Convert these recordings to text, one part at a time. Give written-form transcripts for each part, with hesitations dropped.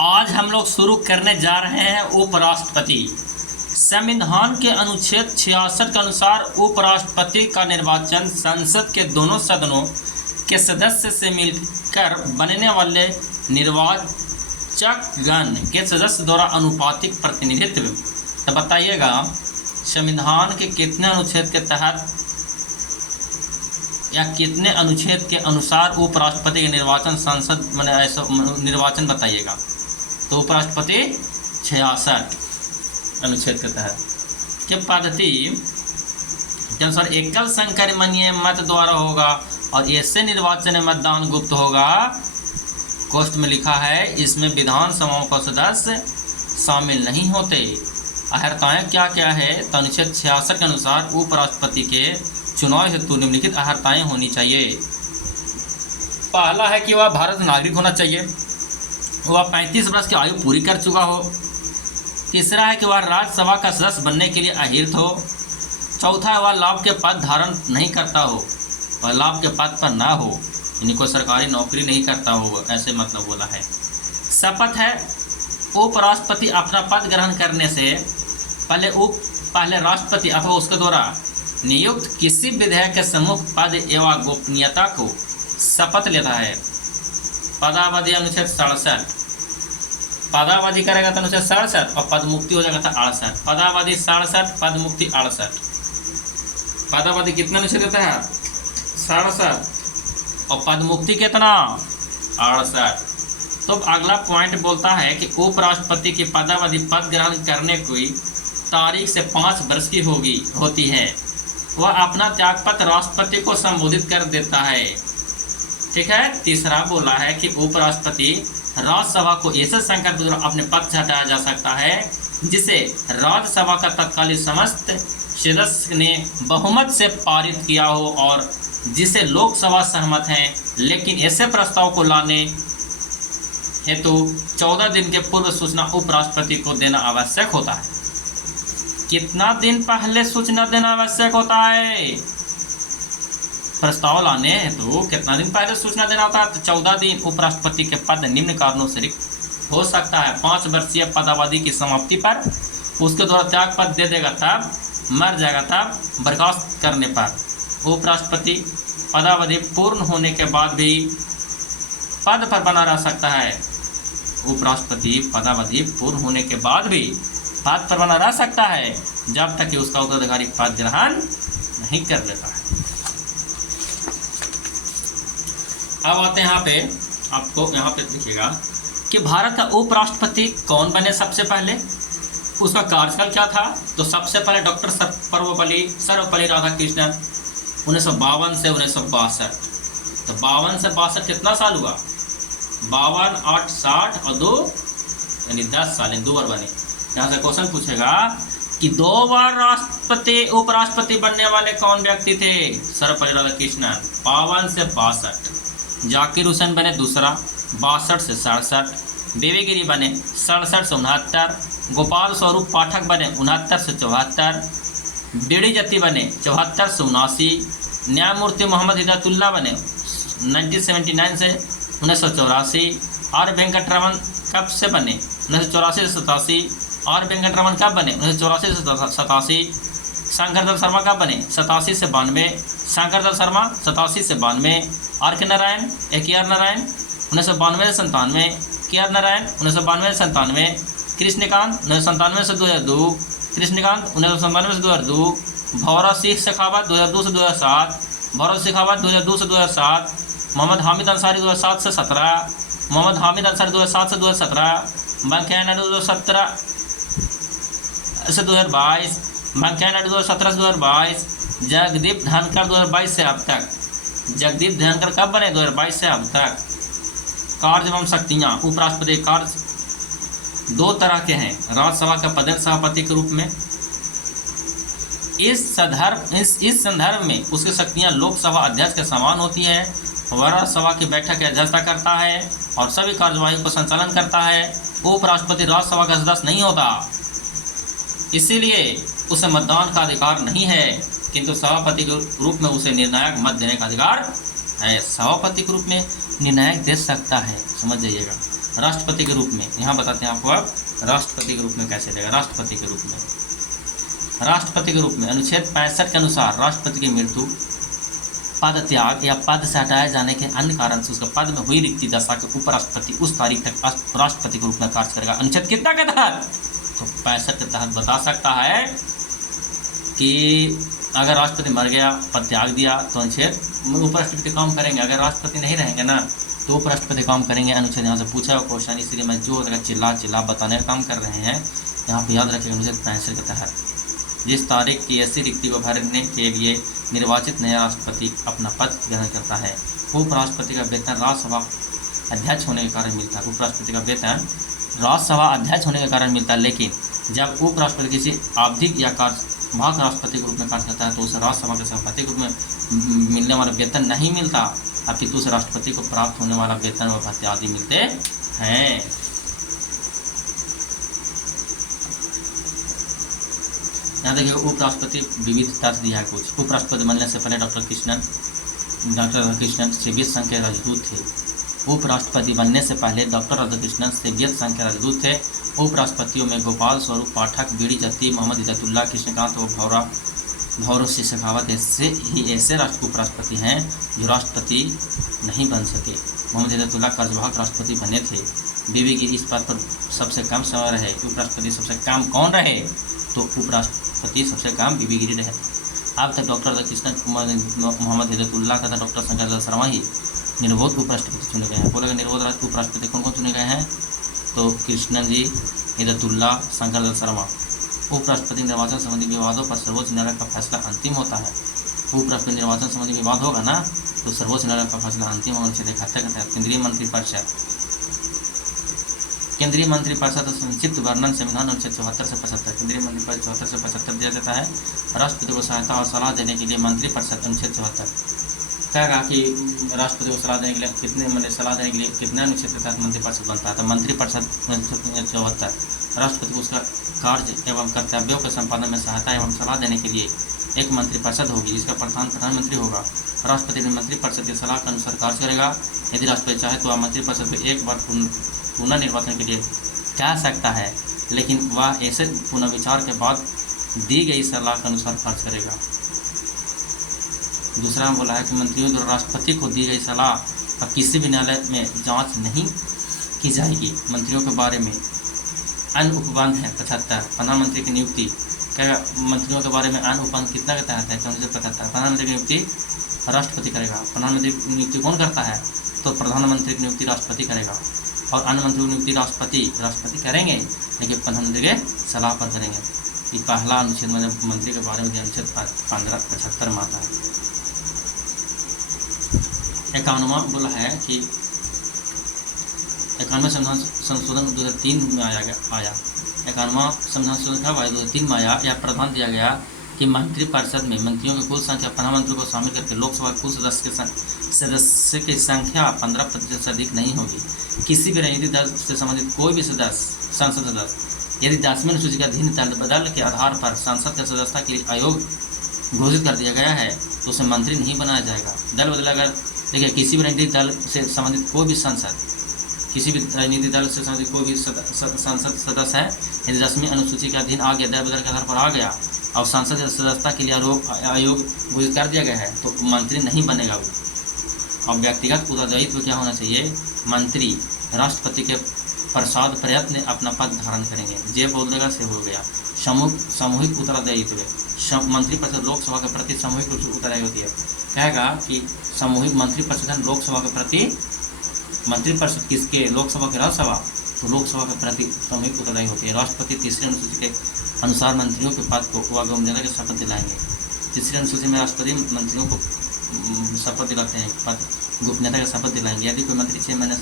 आज हम लोग शुरू करने जा रहे हैं उपराष्ट्रपति। संविधान के अनुच्छेद 66 के अनुसार उपराष्ट्रपति का निर्वाचन संसद के दोनों सदनों के सदस्य से मिलकर बनने वाले निर्वाचकगण के सदस्य द्वारा अनुपातिक प्रतिनिधित्व। तो बताइएगा संविधान के कितने अनुच्छेद के तहत या कितने अनुच्छेद के अनुसार उपराष्ट्रपति के निर्वाचन संसद में ऐसा निर्वाचन बताइएगा। तो उपराष्ट्रपति 66 अनुच्छेद के तहत के पद्धति के अनुसार एकल संक्रमणीय मत द्वारा होगा और ऐसे निर्वाचन में मतदान गुप्त होगा। कोष्ठ में लिखा है इसमें विधानसभाओं का सदस्य शामिल नहीं होते। अहर्ताएँ क्या क्या है? तो अनुच्छेद 66 के अनुसार उपराष्ट्रपति के चुनाव हेतु निम्नलिखित अहर्ताएँ होनी चाहिए। पहला है कि वह भारत नागरिक होना चाहिए, वह 35 वर्ष की आयु पूरी कर चुका हो। तीसरा है कि वह राज्यसभा का सदस्य बनने के लिए अहिर्त हो। चौथा है वह लाभ के पद धारण नहीं करता हो, वह लाभ के पद पर ना हो, यानी कोई सरकारी नौकरी नहीं करता हो, ऐसे मतलब बोला है। शपथ है उपराष्ट्रपति अपना पद ग्रहण करने से पहले राष्ट्रपति अथवा उसके द्वारा नियुक्त किसी विधेयक के सम्मुख पद एवं गोपनीयता को शपथ लेता है। पदावधि अनुच्छेद 67, पदावधि करेगा तो अनुच्छेद 67 और पद मुक्ति हो जाएगा था 68। पदावधि 67, पद मुक्ति 68। पदावधि कितना अनुच्छेद देता है? 67 और पद मुक्ति कितना? 68। तो अगला पॉइंट बोलता है कि उपराष्ट्रपति की पदावधि पद ग्रहण करने की तारीख से 5 वर्ष की होती है। वह अपना त्यागपत्र राष्ट्रपति को संबोधित कर देता है। ठीक है। तीसरा बोला है कि उपराष्ट्रपति राज्यसभा को ऐसे संकट के द्वारा अपने पद से हटाया जा सकता है जिसे राज्यसभा का तत्कालीन समस्त सदस्य ने बहुमत से पारित किया हो और जिसे लोकसभा सहमत हैं, लेकिन ऐसे प्रस्ताव को लाने हेतु 14 दिन के पूर्व सूचना उपराष्ट्रपति को देना आवश्यक होता है। कितना दिन पहले सूचना देना आवश्यक होता है? प्रस्ताव लाने हेतु कितना दिन पहले सूचना देना होता है? तो 14 दिन। उपराष्ट्रपति के पद निम्न कारणों से रिक्त हो सकता है: 5 वर्षीय पदावधि की समाप्ति पर, उसके द्वारा त्याग पद दे देगा तब, मर जाएगा तब, बर्खास्त करने पर। उपराष्ट्रपति पदावधि पूर्ण होने के बाद भी पद पर बना रह सकता है। उपराष्ट्रपति पदावधि पूर्ण होने के बाद भी पद पर बना रह सकता है जब तक कि उसका उत्तराधिकारी पद ग्रहण नहीं कर लेता है। अब आते हैं यहाँ पे, आपको यहाँ पे दिखेगा कि भारत का उपराष्ट्रपति कौन बने सबसे पहले, उसका कार्यकाल क्या था। तो सबसे पहले डॉक्टर सर्वपल्ली राधाकृष्णन 1952 से 1962। तो 52 से 62 कितना साल हुआ? 52, 8, 60 और 2 यानी 10 साल, 2 बार बने। यहाँ से क्वेश्चन पूछेगा कि 2 बार उपराष्ट्रपति बनने वाले कौन व्यक्ति थे? सर्वपल्ली राधाकृष्णन 52 से 62। जाकिर हुसैन बने दूसरा 62 से 67। देवीगिरी बने 67 से 69। गोपाल स्वरूप पाठक बने 69 से 74। बीडी जत्ती बने 74 से 79। न्यायमूर्ति मोहम्मद हिदायतुल्लाह बने 1979 से 1984। आर वेंकटरमन कब से बने? 1984 से 87। आर वेंकटरमन कब बने? 1984 से 87। शंकरदयाल शर्मा कब बने? 87 से 92। शंकरदयाल शर्मा 87 से 92। आर के नारायण 1992 से 97। के आर नारायण 1992 से 97। कृष्णकांत 1997 से 2002। कृष्णकांत 1997 से 2002। भौरा सिंह शेखावत 2002 से 2007। भौरा शेखावत 2002 से 2007। मोहम्मद हामिद अंसारी 2007 से 17। मोहम्मद हामिद अंसारी 2007 से 2017। वेंकैया नायडू 2017 से 2022। वेंकैया नायडू 2017 से 2022। जगदीप धनखड़ 2022 से अब तक। जगदीप धनखड़ कब बने? 2022 से अब तक। कार्य एवं शक्तियाँ उपराष्ट्रपति कार्य 2 तरह के हैं। राज्यसभा का पदेन सभापति के रूप में, इस संदर्भ में उसकी शक्तियाँ लोकसभा अध्यक्ष के समान होती है। वह राज्यसभा की बैठक की अध्यक्षता करता है और सभी कार्यवाही को संचालन करता है। उपराष्ट्रपति राज्यसभा का सदस्य नहीं होता, इसीलिए उसे मतदान का अधिकार नहीं है, किंतु सभापति के रूप में उसे निर्णायक मत देने का अधिकार है। सभापति के रूप में निर्णायक दे सकता है, समझ जाइएगा। राष्ट्रपति के रूप में, यहाँ बताते हैं आपको अब राष्ट्रपति के रूप में कैसे देगा। राष्ट्रपति के रूप में, राष्ट्रपति के रूप में अनुच्छेद 65 के अनुसार राष्ट्रपति की मृत्यु, पद त्याग या पद से हटाए जाने के अन्य कारण से उसका पद में हुई रिक्ति दशा के उपराष्ट्रपति उस तारीख तक राष्ट्रपति के रूप में कार्य करेगा। अनुच्छेद कितना के तहत? तो 65 के तहत बता सकता है कि अगर राष्ट्रपति मर गया, पद त्याग दिया, तो अनुच्छेद उपराष्ट्रपति काम करेंगे। अगर राष्ट्रपति नहीं रहेंगे ना तो उपराष्ट्रपति काम करेंगे। अनुच्छेद यहाँ से पूछा हुआ क्वेश्चन, इसलिए मैं जो चिल्ला बताने का काम कर रहे हैं यहाँ पे याद रखिएगा। अनुच्छेद 65 के तहत जिस तारीख की ऐसी रिक्ति को भरने के लिए निर्वाचित नया राष्ट्रपति अपना पद ग्रहण करता है, उपराष्ट्रपति का वेतन राज्यसभा अध्यक्ष होने के कारण मिलता है। उपराष्ट्रपति का वेतन राज्यसभा अध्यक्ष होने के कारण मिलता है, लेकिन जब उपराष्ट्रपति किसी आवधिक या कार्यवाहक राष्ट्रपति के रूप में कार्य करता है तो उसे राज्यसभा के सभापति के रूप में मिलने वाला वेतन नहीं मिलता, अपितु उसे राष्ट्रपति को प्राप्त होने वाला वेतन व भत्ते आदि मिलते हैं। यहाँ देखिए उपराष्ट्रपति विविध तथ्य दिया है कुछ। उपराष्ट्रपति बनने से पहले डॉक्टर कृष्णन सोवियत संघ के राजदूत थे। उपराष्ट्रपति बनने से पहले डॉक्टर राधाकृष्णन सोवियत संघ के राजदूत थे। उपराष्ट्रपतियों में गोपाल स्वरूप पाठक, बीडी जत्ती, मोहम्मद हिदायतुल्लाह, कृष्णकांत व भौरव सिंह शेखावत ऐसे उपराष्ट्रपति हैं जो राष्ट्रपति नहीं बन सके। मोहम्मद हिदायतुल्लाह कार्यवाहक राष्ट्रपति बने थे। बीबी गिरी इस बात पर सबसे कम समय रहे। उपराष्ट्रपति सबसे कम कौन रहे? तो उपराष्ट्रपति सबसे कम बीबी गिरी रहे। अब तक डॉक्टर राधाकृष्णन, मोहम्मद हिदायतुल्लाह तथा डॉक्टर शंकरदयाल शर्मा ही निर्वोध उपराष्ट्रपति चुने गए हैं। बोलेगा निर्वोध उपराष्ट्रपति कौन कौन चुने गए हैं? तो कृष्णन जी, हिदायतुल्लाह, शंकरदयाल शर्मा। उपराष्ट्रपति निर्वाचन संबंधी विवादों पर सर्वोच्च न्यायालय का फैसला अंतिम होता है। उपराष्ट्रपति निर्वाचन संबंधी विवाद होगा ना तो सर्वोच्च न्यायालय का फैसला अंतिम होगा। अनुच्छेद 71 के तहत केंद्रीय मंत्रिपरिषद का संक्षिप्त वर्णन संविधान अनुच्छेद 74 से 75। केंद्रीय मंत्रिपरिषद 74 से 75 दिया जाता है। राष्ट्रपति को सहायता और सलाह देने के लिए मंत्रिपरिषद अनुच्छेद 74 कहेगा कि राष्ट्रपति को सलाह देने के लिए सलाह देने के लिए कितने अनुच्छेद के तहत मंत्रिपरिषद बनता है? तो मंत्रिपरिषद 74 राष्ट्रपति को उसका कार्य एवं कर्तव्यों के संपादन में सहायता एवं सलाह देने के लिए एक मंत्रिपरिषद होगी जिसका प्रधानमंत्री होगा। राष्ट्रपति ने मंत्रिपरिषद की सलाह के अनुसार कार्य करेगा। यदि राष्ट्रपति चाहे तो वह मंत्रिपरिषद को एक बार पुनर्निर्वाचन के लिए कह सकता है, लेकिन वह ऐसे पुनर्विचार के बाद दी गई सलाह के अनुसार कार्य करेगा। दूसरा बोला है कि मंत्रियों द्वारा राष्ट्रपति को दी गई सलाह पर किसी भी न्यायालय में जांच नहीं की जाएगी। मंत्रियों के बारे में अन्य उपबंध है 75। प्रधानमंत्री की नियुक्ति कहेगा मंत्रियों के बारे में अन्य उपबंध कितना के तहत है? 75। प्रधानमंत्री की नियुक्ति राष्ट्रपति करेगा। प्रधानमंत्री की नियुक्ति कौन करता है? तो प्रधानमंत्री की नियुक्ति राष्ट्रपति करेगा और अन्य मंत्रियों की नियुक्ति राष्ट्रपति करेंगे, लेकिन प्रधानमंत्री के सलाह पर करेंगे। ये पहला अनुच्छेद में मंत्री के बारे में अनुच्छेद 75 में आता है। 91वां बोला है कि 91वें संविधान संशोधन 2003 में आया। 91वां संविधान संशोधन कब आया? 2003 में आया। यह प्रावधान दिया गया कि मंत्रिपरिषद में मंत्रियों की कुल संख्या प्रधानमंत्री को शामिल करके लोकसभा कुल सदस्य की संख्या 15% से अधिक नहीं होगी। किसी भी राजनीतिक दल से संबंधित कोई भी संसद सदस्य यदि 10वीं अनुसूची का अधीन दल बदल के आधार पर संसद के सदस्यता के लिए आयोग घोषित कर दिया गया है तो उसे मंत्री नहीं बनाया जाएगा। दल बदला अगर देखिए किसी भी राजनीतिक दल से संबंधित कोई भी संसद संसद सदस्य है यदि 10वीं अनुसूची के अधीन आ गया, दल बदल के आधार पर आ गया और संसद के सदस्यता के लिए आयोग घोषित कर दिया गया है तो मंत्री नहीं बनेगा वो। और व्यक्तिगत उत्तरदायित्व क्या होना चाहिए? मंत्री राष्ट्रपति के प्रसाद प्रयत्न अपना पद धारण करेंगे। जे बोल देगा से हो गया। सामूहिक उत्तरदायित्व मंत्रिपरिषद लोकसभा के प्रति सामूहिक रूप से उत्तरदायी होती है। कहेगा कि सामूहिक मंत्रिपरिषद लोकसभा के प्रति, मंत्रिपरिषद किसके? लोकसभा के राज्यसभा, तो लोकसभा के प्रति सामूहिक उत्तरदायी होती है। राष्ट्रपति तीसरी अनुसूची के अनुसार मंत्रियों के पद को व गोपनीयता की शपथ दिलाएंगे। तीसरी अनुसूची में राष्ट्रपति मंत्रियों को शपथ दिलाते हैं, पद गोपनीयता की शपथ दिलाएंगे। यदि कोई मंत्री 6 महीने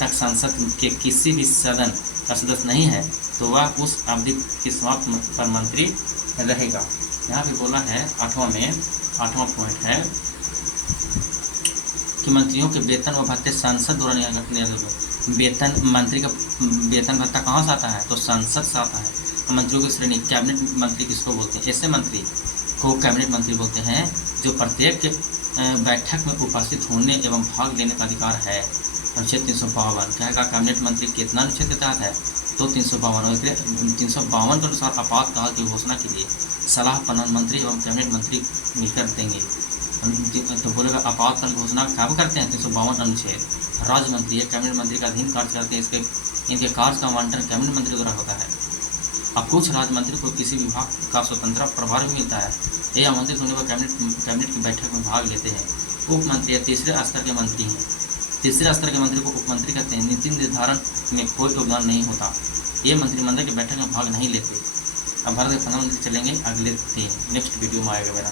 तक संसद के किसी भी सदन का सदस्य नहीं है तो वह उस अवधि की समाप्ति पर मंत्री रहेगा। यहाँ भी बोला है 8वां पॉइंट है कि मंत्रियों के वेतन व भत्ते संसद द्वारा निर्धारित। वेतन मंत्री का वेतन भत्ता कहाँ से आता है? तो संसद से आता है। मंत्रियों की श्रेणी कैबिनेट मंत्री किसको बोलते हैं? ऐसे मंत्री को कैबिनेट मंत्री बोलते हैं जो प्रत्येक बैठक में उपस्थित होने एवं भाग लेने का अधिकार है। अनुच्छेद 352 क्या कहा, कैबिनेट मंत्री कितना अनुच्छेद के तहत है, तो 352। 352 के अनुसार आपातकाल की घोषणा के लिए सलाह प्रधानमंत्री एवं कैबिनेट मंत्री मिलकर देंगे। तो बोलेगा आपातकाल घोषणा कब करते हैं, 352 अनुच्छेद। राज्य मंत्री या कैबिनेट मंत्री का अधीन कार्य करते हैं, इनके कार्य का आवंटन कैबिनेट मंत्री द्वारा होता है। अब कुछ राज्य मंत्री को किसी विभाग का स्वतंत्र प्रभार भी मिलता है, ये आमंत्रित होने पर कैबिनेट की बैठक में भाग लेते हैं। उप मंत्री या तीसरे स्तर के मंत्री हैं, तीसरे स्तर के मंत्री को उप मंत्री कहते हैं। नीति निर्धारण में कोई योगदान नहीं होता, ये मंत्रिमंडल की बैठक में भाग नहीं लेते। अब भारत के प्रधानमंत्री चलेंगे अगले 3 नेक्स्ट वीडियो में आएगा मेरा।